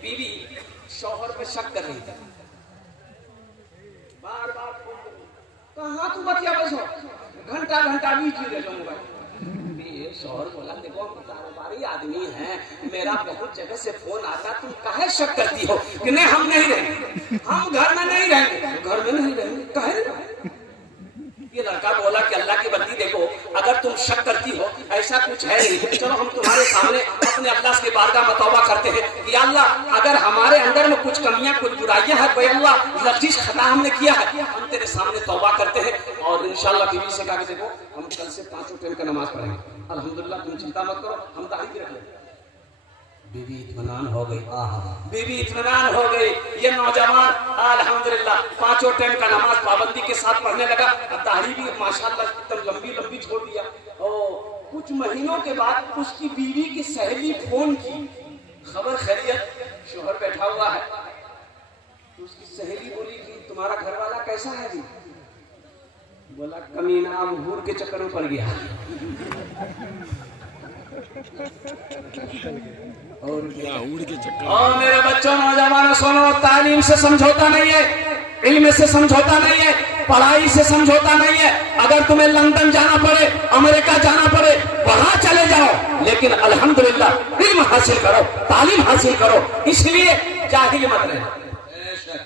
बीवी शौहर पे शक कर रही थी, बार बार कहाँ तू बतिया बसो, घंटा घंटा बीच में रहूंगा। शौहर बोला देखो हम कारोबारी आदमी हैं, मेरा बहुत जगह से फोन आता, तुम काहे शक करती हो कि नहीं हम नहीं रहेंगे, हम घर में नहीं रहेंगे, घर में नहीं रहेंगे काहे? ये लड़का बोला कि अल्लाह की बंदी देखो, अगर तुम शक करती हो ऐसा कुछ है नहीं, चलो हम तुम्हारे सामने अपने अल्लाह के बारगाह में तौबा करते हैं कि अल्लाह अगर हमारे अंदर में कुछ कमियां कुछ बुराइयां हैं, कोई अल्लाह लफ्ज़ खता हमने किया है, हम तेरे सामने तौबा करते हैं। और इंशाल्लाह बीवी से कहा देखो हम कल से 5 टाइम का नमाज पढ़ेंगे, अल्हम्दुलिल्लाह तुम चिंता मत करो, हम दाढ़ी भी रख लेंगे। बीवी इत्मीनान हो गई, बीवी इत्मीनान हो गई। ये नौजवान अल्हम्दुलिल्लाह 5 टाइम का नमाज पाबंदी के साथ पढ़ने लगा, दाढ़ी भी माशाल्लाह एकदम लंबी लंबी छोड़ दिया। और कुछ महीनों के बाद उसकी बीवी की सहेली फोन की, खबर खैरियत, शोहर बैठा हुआ है, तो उसकी सहेली बोली कि तुम्हारा घर वाला कैसा है जी? बोला कमीना हूर के चक्कर में पड़ गया। और मेरे बच्चों नौजवानों सुनो, तालीम से समझौता नहीं है, इल्म से समझौता नहीं है, पढ़ाई से समझौता नहीं है। अगर तुम्हें लंदन जाना पड़े, अमेरिका जाना पड़े, वहां चले जाओ, लेकिन अल्हम्दुलिल्लाह इल्म हासिल करो, तालीम हासिल करो। इसलिए जाहिल मत रहे,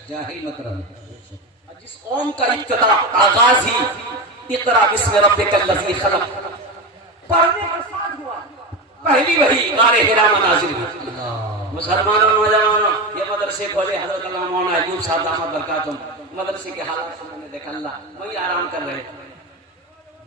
जाहिल मत रहे। जिस कौम का इब्तिदा आगाज ही इक़रा बिस्मि रब्बिकल लज़ी खलक़ पढ़ने के साथ हुआ, पहली वही गारे हिरा में नाज़िल हुई। मुसलमानों नौजवानों, ये मदरसे खोले हज़रत अल्लामा मौलाना अय्यूब साहब दामद बरकातुहुम, मदरसे के हालात से मैंने देखा, अल्लाह वही आराम कर रहे हैं।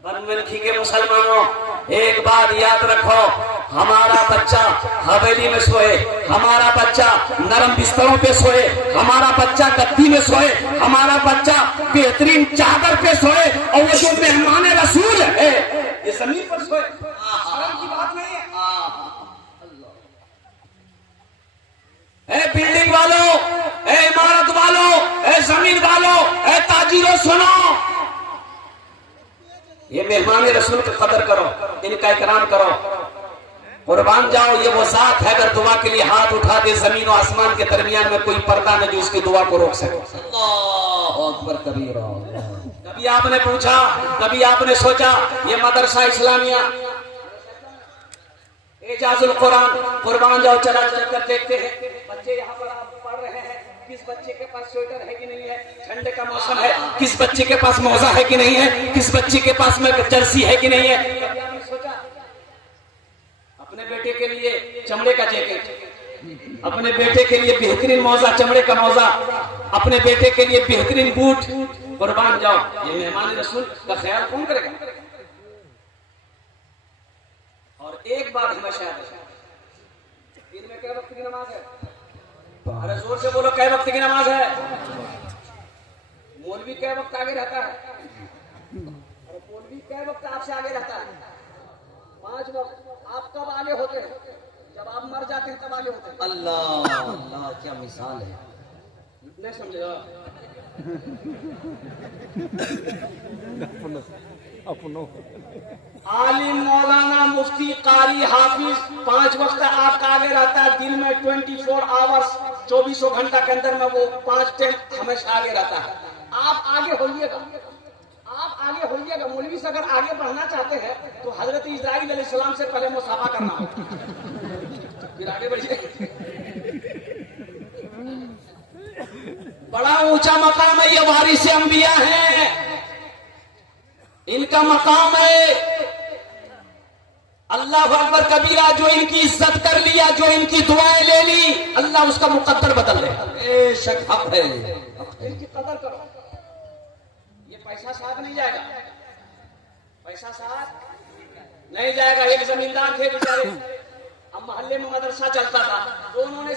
बनमनखी के मुसलमानों, एक बात याद रखो, हमारा बच्चा हवेली में सोए, हमारा बच्चा नरम बिस्तरों पे सोए, हमारा बच्चा गद्दी में सोए, हमारा बच्चा बेहतरीन चादर पे सोए, और वो जो मेहमान रसूल है ये जमीन पर सोए, शर्म की बात नहीं है। ए बिल्डिंग वालों, ए इमारत वालों, ए जमीन वालों, ए ताजिरों सुनो, ये मेहमान रसूल की कदर करो, इनका इकराम करो, कुर्बान जाओ। ये वो जात है अगर दुआ के लिए हाथ उठा दे, जमीन और आसमान के दरमियान में कोई पर्दा नहीं जो उसकी दुआ को रोक सके। अल्लाहु अकबर कबीरा। कभी आपने पूछा, कभी आपने सोचा, ये मदरसा इस्लामिया एजाजुल कुरान, कुर्बान जाओ चला चलकर देखते हैं बच्चे यहाँ पर आप पढ़ रहे हैं, किस बच्चे के पास स्वेटर है कि नहीं है, ठंडे का मौसम है, किस बच्चे के पास मौजा है कि नहीं है, किस बच्चे के पास में जर्सी है कि नहीं है। कभी आपने सोचा अपने बेटे के लिए चमड़े का जैकेट, अपने बेटे के लिए बेहतरीन मौजा, चमड़े का मौजा, अपने बेटे के लिए बेहतरीन बूट, कुर्बान जाओ। ये मेहमान रसूल का ख्याल कौन करेगा? और एक बात हमेशा दिन में कै वक्त की नमाज है? अरे जोर से बोलो, कै वक्त की नमाज है? मौलवी कै वक्त आगे रहता है? अरे मौलवी कै वक्त आपसे आगे रहता है? 5 वक्त। आप कब आगे होते हैं? जब आप मर जाते हैं तब आगे होते हैं। अल्लाह अल्लाह, क्या मिसाल है, नहीं समझे? आलिम, मौलाना, मुफ्ती, कारी, हाफिज 5 वक्त आपका आगे रहता है। दिन में 24 आवर्स, 24 घंटा के अंदर में वो 5 टाइम हमेशा आगे रहता है। आप आगे होइएगा, आप आगे होइएगा। मौलवी से अगर आगे बढ़ना चाहते हैं तो हजरत इस्राइल अलैहिस्सलाम से पहले मुसाफा करना होगा, फिर आगे बढ़िए। बड़ा ऊंचा मकाम है, ये वारिस अंबिया है, इनका मकाम है। अल्लाह अकबर कबीरा, जो इनकी इज्जत कर लिया, जो इनकी दुआएं ले ली, अल्लाह उसका मुकद्दर बदल दे। बेशक हक है, इनकी कदर करो। ये पैसा साथ नहीं जाएगा, पैसा साथ नहीं जाएगा। एक जमींदार थे बेचारे, अब मोहल्ले में मदरसा चलता था, तो उन्होंने